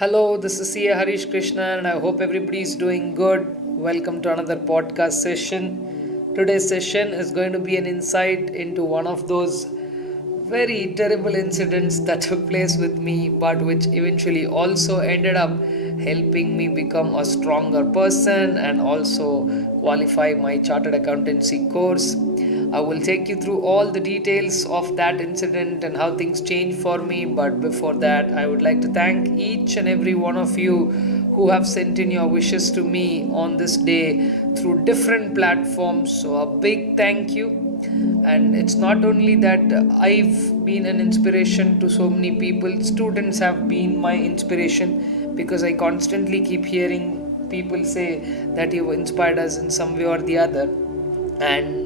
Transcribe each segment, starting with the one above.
Hello, this is CA Harish Krishna, and I hope everybody is doing good. Welcome to another podcast session. Today's session is going to be an insight into one of those very terrible incidents that took place with me, but which eventually also ended up helping me become a stronger person and also qualify my chartered accountancy course. I will take you through all the details of that incident and how things changed for me. But before that, I would like to thank each and every one of you who have sent in your wishes to me on this day through different platforms. So, a big thank you. And it's not only that I've been an inspiration to so many people, students have been my inspiration because I constantly keep hearing people say that you've inspired us in some way or the other. And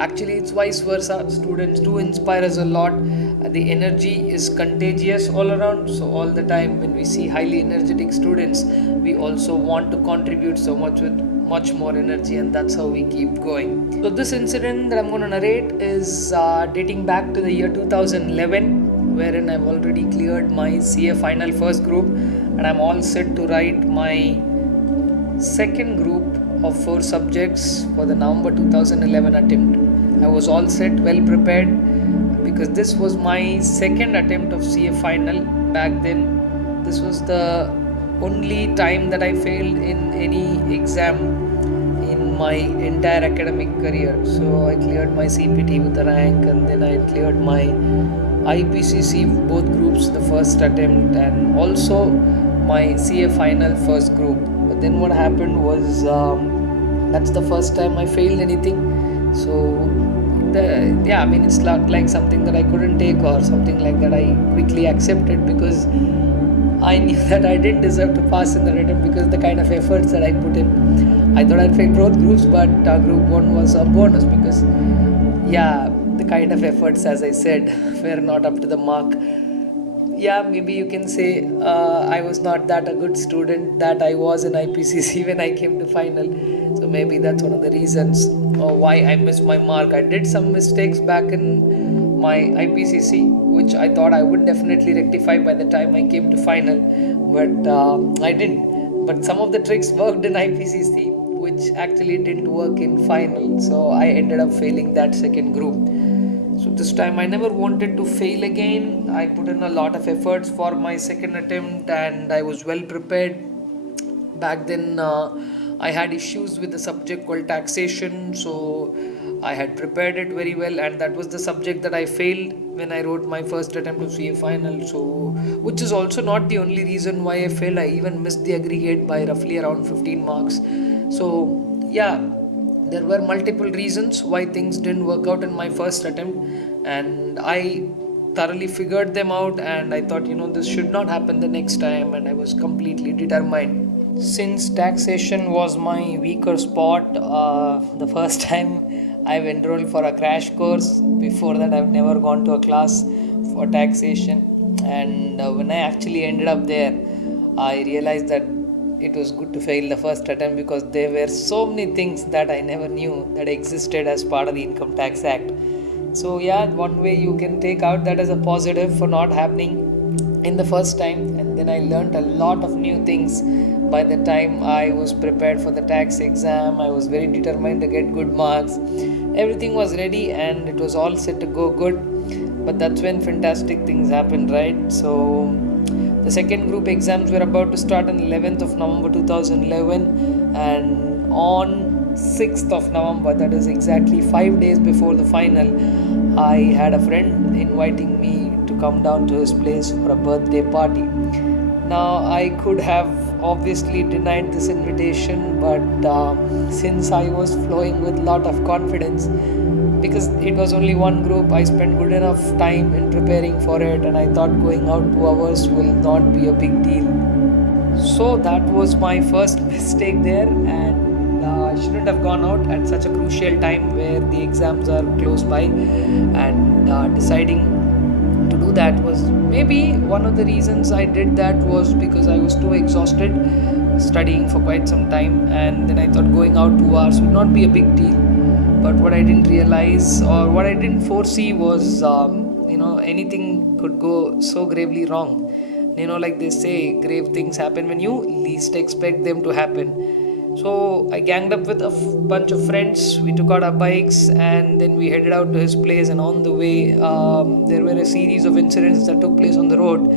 actually it's vice versa, students do inspire us a lot. The energy is contagious all around, so all the time when we see highly energetic students, we also want to contribute so much with much more energy, and that's how we keep going. So this incident that I'm going to narrate is dating back to the year 2011, wherein I've already cleared my CA final first group and I'm all set to write my second group of four subjects for the November 2011 attempt. I was all set, well prepared, because this was my second attempt of CA final. Back then, this was the only time that I failed in any exam in my entire academic career. So I cleared my CPT with a rank, and then I cleared my IPCC both groups the first attempt, and also my CA final first group. But then what happened was that's the first time I failed anything. So it's not like something that I couldn't take or something like that. I quickly accepted because I knew that I didn't deserve to pass in the written because the kind of efforts that I put in. I thought I'd fail both groups, but group one was a bonus because the kind of efforts, as I said, were not up to the mark. Maybe you can say I was not that a good student that I was in IPCC when I came to final. So maybe that's one of the reasons why I missed my mark. I did some mistakes back in my IPCC, which I thought I would definitely rectify by the time I came to final, but I didn't. But some of the tricks worked in IPCC, which actually didn't work in final. So I ended up failing that second group. So this time I never wanted to fail again. I put in a lot of efforts for my second attempt and I was well prepared. Back then I had issues with the subject called taxation, so I had prepared it very well, and that was the subject that I failed when I wrote my first attempt to CA final. So which is also not the only reason why I failed. I even missed the aggregate by roughly around 15 marks. So there were multiple reasons why things didn't work out in my first attempt, and I thoroughly figured them out, and I thought, this should not happen the next time, and I was completely determined. Since taxation was my weaker spot, the first time I've enrolled for a crash course. Before that, I've never gone to a class for taxation, and when I actually ended up there, I realized that it was good to fail the first attempt because there were so many things that I never knew that existed as part of the Income Tax Act. So one way you can take out that as a positive for not happening in the first time, and then I learned a lot of new things. By the time I was prepared for the tax exam, I was very determined to get good marks. Everything was ready and it was all set to go good. But that's when fantastic things happened, right? So the second group exams were about to start on 11th of November 2011, and on 6th of November, that is exactly 5 days before the final, I had a friend inviting me to come down to his place for a birthday party. Now, I could have obviously denied this invitation, but since I was flowing with a lot of confidence, because it was only one group, I spent good enough time in preparing for it, and I thought going out 2 hours will not be a big deal. So that was my first mistake there, and I shouldn't have gone out at such a crucial time where the exams are close by, and deciding to do that was maybe one of the reasons I did that was because I was too exhausted studying for quite some time, and then I thought going out 2 hours would not be a big deal. But what I didn't realize or what I didn't foresee was anything could go so gravely wrong. Like they say, grave things happen when you least expect them to happen. So I ganged up with a bunch of friends. We took out our bikes and then we headed out to his place. And on the way, there were a series of incidents that took place on the road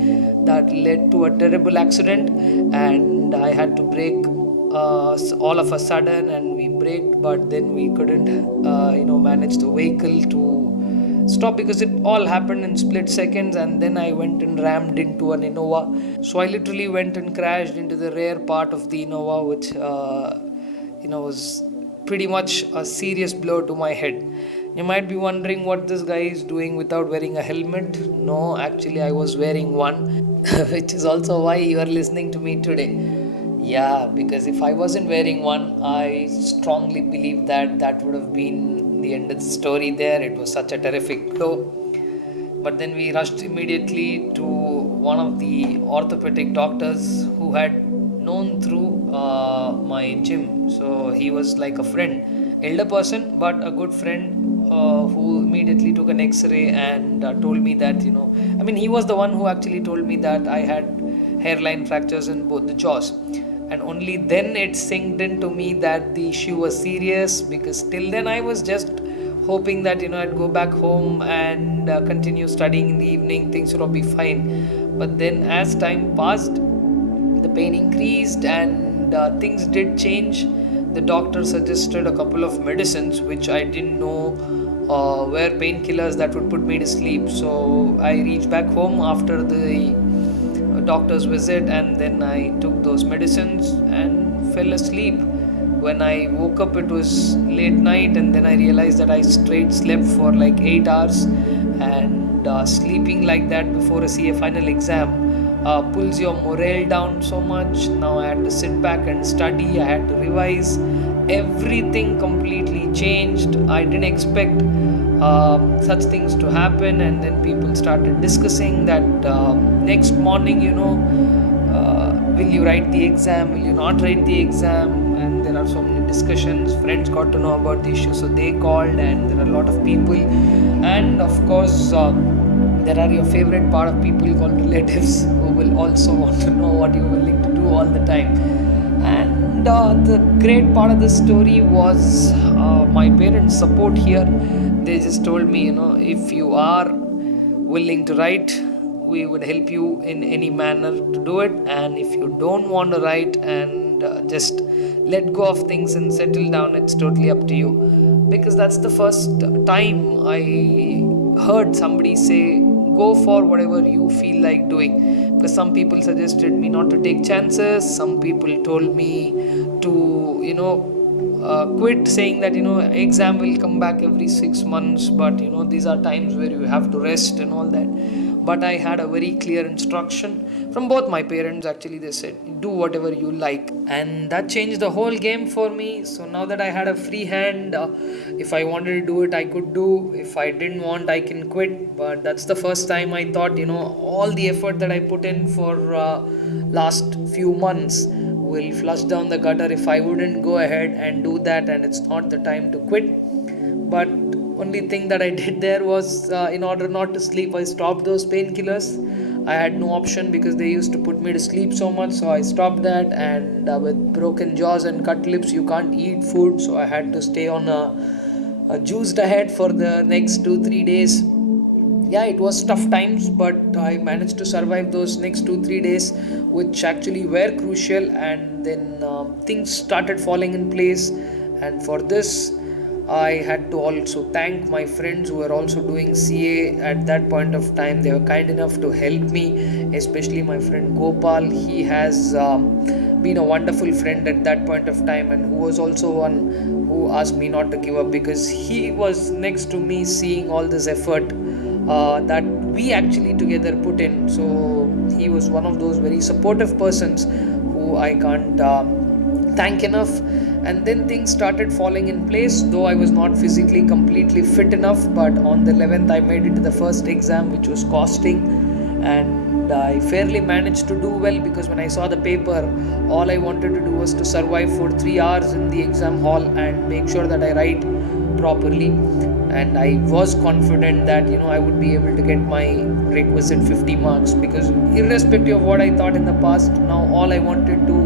that led to a terrible accident. And I had to brake all of a sudden, and we braked, but then we couldn't, manage the vehicle to stop because it all happened in split seconds. And then I went and rammed into an Innova. So I literally went and crashed into the rear part of the Innova, which was pretty much a serious blow to my head. You might be wondering what this guy is doing without wearing a helmet. No, actually I was wearing one, which is also why you are listening to me today. Yeah, because if I wasn't wearing one, I strongly believe that that would have been the end of the story there. It was such a terrific blow. But then we rushed immediately to one of the orthopedic doctors who had known through my gym. So he was like a friend, elder person, but a good friend who immediately took an X-ray and told me that he was the one who actually told me that I had hairline fractures in both the jaws. And only then it sinked into me that the issue was serious, because till then I was just hoping that I'd go back home and continue studying in the evening, things would all be fine. But then as time passed, the pain increased and things did change. The doctor suggested a couple of medicines which I didn't know were painkillers that would put me to sleep. So I reached back home after the doctor's visit, and then I took those medicines and fell asleep. When I woke up, it was late night, and then I realized that I straight slept for like 8 hours. And sleeping like that before a CA final exam pulls your morale down so much. Now I had to sit back and study, I had to revise. Everything completely changed. I didn't expect such things to happen, and then people started discussing that next morning, will you write the exam, will you not write the exam? And there are so many discussions. Friends got to know about the issue, so they called, and there are a lot of people. And of course, there are your favorite part of people called relatives, who will also want to know what you're willing to do all the time. And the great part of the story was my parents' support here. They just told me, if you are willing to write, we would help you in any manner to do it. And if you don't want to write and just let go of things and settle down, it's totally up to you. Because that's the first time I heard somebody say, go for whatever you feel like doing. Because some people suggested me not to take chances, some people told me to quit, saying that exam will come back every 6 months, but these are times where you have to rest and all that. But I had a very clear instruction from both my parents. Actually, they said, do whatever you like, and that changed the whole game for me. So now that I had a free hand, if I wanted to do it, I could do. If I didn't want, I can quit. But that's the first time I thought all the effort that I put in for last few months will flush down the gutter if I wouldn't go ahead and do that, and it's not the time to quit. But only thing that I did there was, in order not to sleep, I stopped those painkillers. I had no option because they used to put me to sleep so much, so I stopped that. And with broken jaws and cut lips, you can't eat food, so I had to stay on a juiced diet for the next 2-3 days. Yeah, it was tough times, but I managed to survive those next 2-3 days, which actually were crucial. And then things started falling in place, and for this I had to also thank my friends who were also doing CA at that point of time. They were kind enough to help me, especially my friend Gopal. He has been a wonderful friend at that point of time, and who was also one who asked me not to give up, because he was next to me seeing all this effort that we actually together put in. So he was one of those very supportive persons who I can't thank enough. And then things started falling in place, though I was not physically completely fit enough. But on the 11th, I made it to the first exam, which was costing, and I fairly managed to do well, because when I saw the paper, all I wanted to do was to survive for 3 hours in the exam hall and make sure that I write properly, and I was confident that I would be able to get my requisite 50 marks, because irrespective of what I thought in the past, now all I wanted to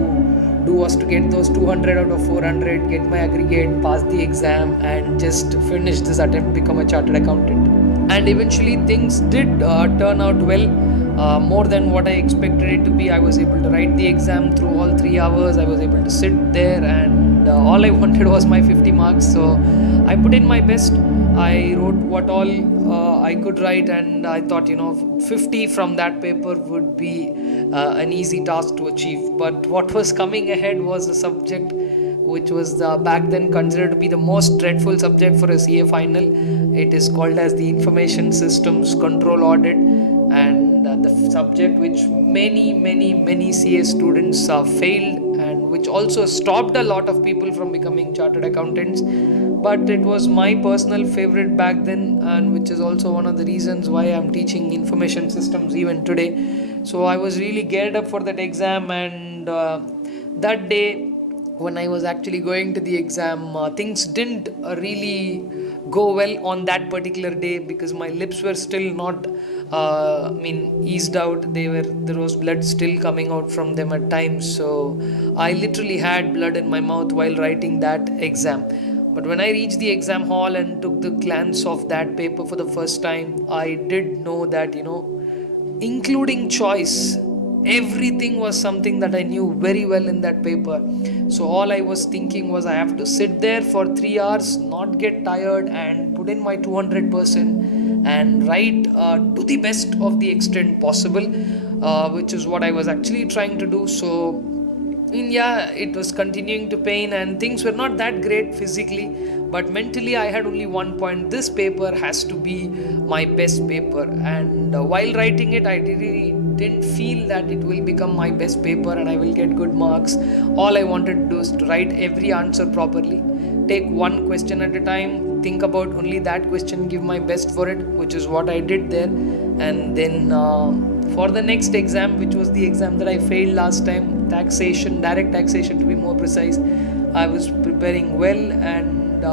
do was to get those 200 out of 400, get my aggregate, pass the exam, and just finish this attempt, become a chartered accountant. And eventually things did turn out well, more than what I expected it to be. I was able to write the exam through all 3 hours. I was able to sit there, and all I wanted was my 50 marks. So I put in my best. I wrote what all I could write, and I thought 50 from that paper would be an easy task to achieve. But what was coming ahead was a subject which was back then considered to be the most dreadful subject for a CA final. It is called as the Information Systems Control Audit, and the subject which many CA students failed, and which also stopped a lot of people from becoming chartered accountants. But it was my personal favorite back then, and which is also one of the reasons why I'm teaching information systems even today. So I was really geared up for that exam, and that day when I was actually going to the exam, things didn't really go well on that particular day, because my lips were still not eased out. There was blood still coming out from them at times, so I literally had blood in my mouth while writing that exam. But when I reached the exam hall and took the glance of that paper for the first time, I did know that including choice, everything was something that I knew very well in that paper. So all I was thinking was, I have to sit there for 3 hours, not get tired, and put in my 200% and write to the best of the extent possible, which is what I was actually trying to do. So it was continuing to pain, and things were not that great physically, but mentally I had only one point: this paper has to be my best paper. And while writing it, I really didn't feel that it will become my best paper and I will get good marks. All I wanted to do is to write every answer properly, take one question at a time, think about only that question, give my best for it, which is what I did there. And then for the next exam, which was the exam that I failed last time, taxation, direct taxation to be more precise, I was preparing well, and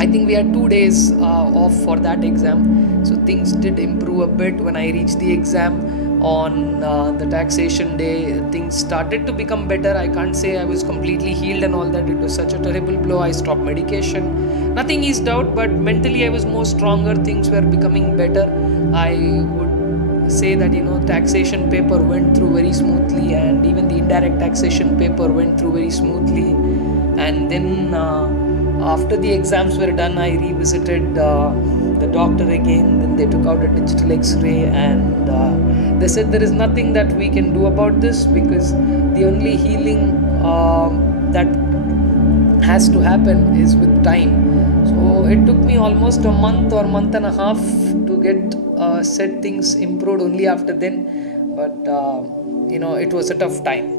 I think we had 2 days off for that exam. So things did improve a bit. When I reached the exam on the taxation day, things started to become better. I can't say I was completely healed and all that. It was such a terrible blow. I stopped medication. Nothing eased out, but mentally I was more stronger. Things were becoming better. I would say that taxation paper went through very smoothly, and even the indirect taxation paper went through very smoothly. And then after the exams were done, I revisited the doctor again. Then they took out a digital x-ray, and they said there is nothing that we can do about this, because the only healing that has to happen is with time. So it took me almost a month or month and a half to get said things improved only after then. But it was a tough time.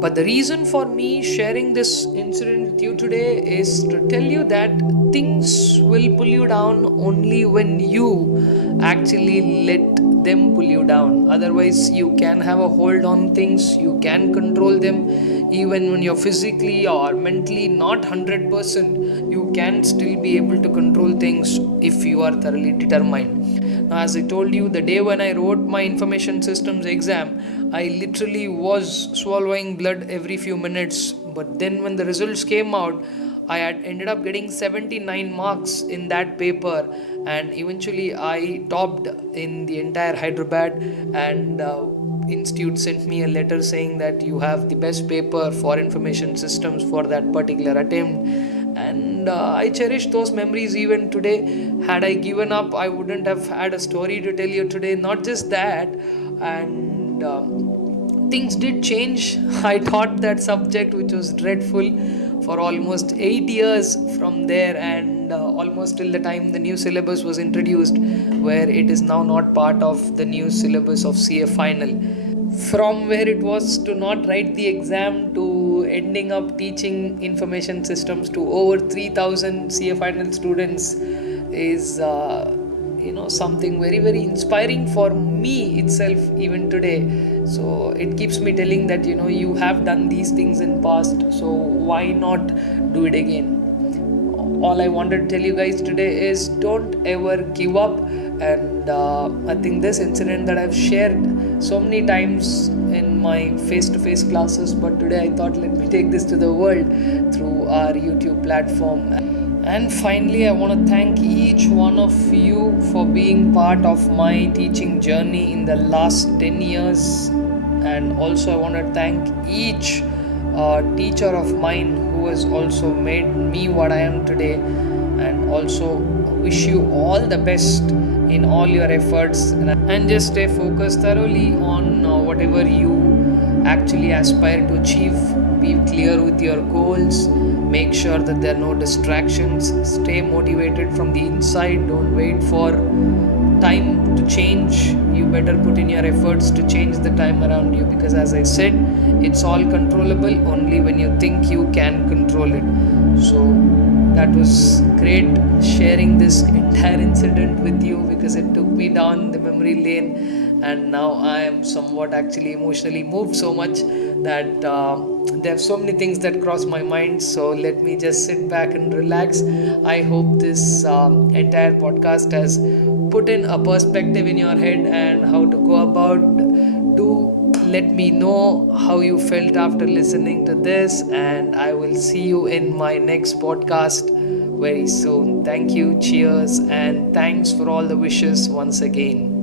But the reason for me sharing this incident with you today is to tell you that things will pull you down only when you actually let them pull you down. Otherwise, you can have a hold on things, you can control them. Even when you're physically or mentally not 100%, you can still be able to control things if you are thoroughly determined. Now, as I told you, the day when I wrote my information systems exam, I literally was swallowing blood every few minutes. But then when the results came out, I had ended up getting 79 marks in that paper, and eventually I topped in the entire Hyderabad, and institute sent me a letter saying that you have the best paper for information systems for that particular attempt. And I cherish those memories even today. Had I given up, I wouldn't have had a story to tell you today. Not just that, and things did change. I taught that subject, which was dreadful, for almost 8 years from there, and almost till the time the new syllabus was introduced, where it is now not part of the new syllabus of CA final. From where it was to not write the exam to ending up teaching information systems to over 3,000 CA final students is something very very inspiring for me itself even today. So it keeps me telling that you have done these things in past, so why not do it again. all I wanted to tell you guys today is don't ever give up. And I think this incident that I've shared so many times in my face-to-face classes, but today I thought let me take this to the world through our YouTube platform. And finally, I want to thank each one of you for being part of my teaching journey in the last 10 years. And also, I want to thank each teacher of mine who has also made me what I am today. And also, wish you all the best in all your efforts, and just stay focused thoroughly on whatever you actually aspire to achieve. Be clear with your goals, make sure that there are no distractions, stay motivated from the inside, don't wait for time to change. You better put in your efforts to change the time around you, because as I said, it's all controllable only when you think you can control it. So that was great sharing this entire incident with you, because it took me down the memory lane, and now I am somewhat actually emotionally moved so much that there are so many things that cross my mind. So let me just sit back and relax. I hope this entire podcast has put in a perspective in your head and how to go about. Do let me know how you felt after listening to this, and I will see you in my next podcast very soon. Thank you, cheers, and thanks for all the wishes once again.